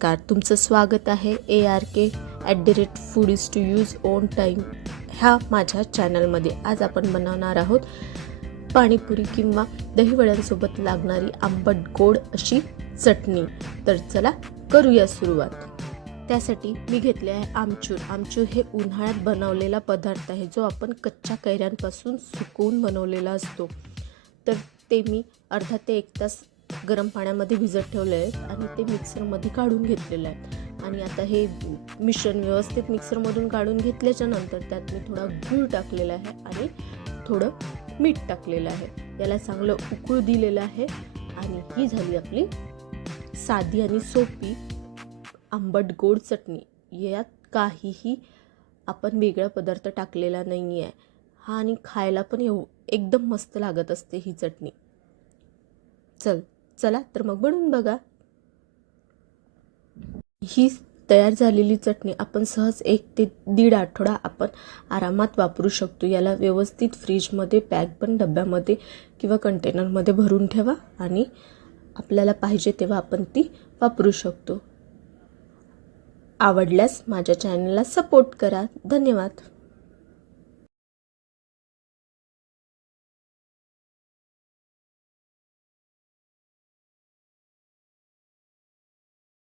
नमस्कार, तुमचं स्वागत आहे ARK@foodies2use-on-time ह्या माझ्या चॅनलमध्ये। आज आपण बनवणार आहोत पाणीपुरी किंवा दहीवड्यांसोबत लागणारी आंबट गोड अशी चटणी। तर चला करूया सुरुवात। त्यासाठी मी घेतले आहे आमचूर। आमचूर हे उन्हाळ्यात बनवलेला पदार्थ आहे जो आपण कच्च्या कैऱ्यांपासून सुकवून बनवलेला असतो। तर ते मी अर्धा ते 1 तास गरम पाण्यामध्ये भिजत ठेवले आहेत आणि ते मिक्सरमध्ये काढून घेतलेले आहे। आणि आता हे मिश्रण व्यवस्थित मिक्सरमधून काढून घेतल्याच्या नंतर त्यात मी थोडा गूळ टाकलेला आहे आणि थोडं मीठ टाकलेलं आहे। याला चांगलं उकळू दिलेलं आहे आणि ही झाली आपली साधी आणि सोपी आंबट गोड चटणी। यात काहीही आपण वेगळा पदार्थ टाकलेला नाही आहे हा आणि खायला पण एकदम मस्त लागत असते ही चटणी। चला तर मग बनवून बघा। ही तयार झालेली चटणी आपण सहज 1 ते 1.5 आठवडा आपण आरामात वापरू शकतो। याला व्यवस्थित फ्रीजमध्ये पॅक पण डब्यामध्ये किंवा कंटेनरमध्ये भरून ठेवा आणि आपल्याला पाहिजे तेव्हा आपण ती वापरू शकतो। आवडल्यास माझ्या चॅनलला सपोर्ट करा। धन्यवाद।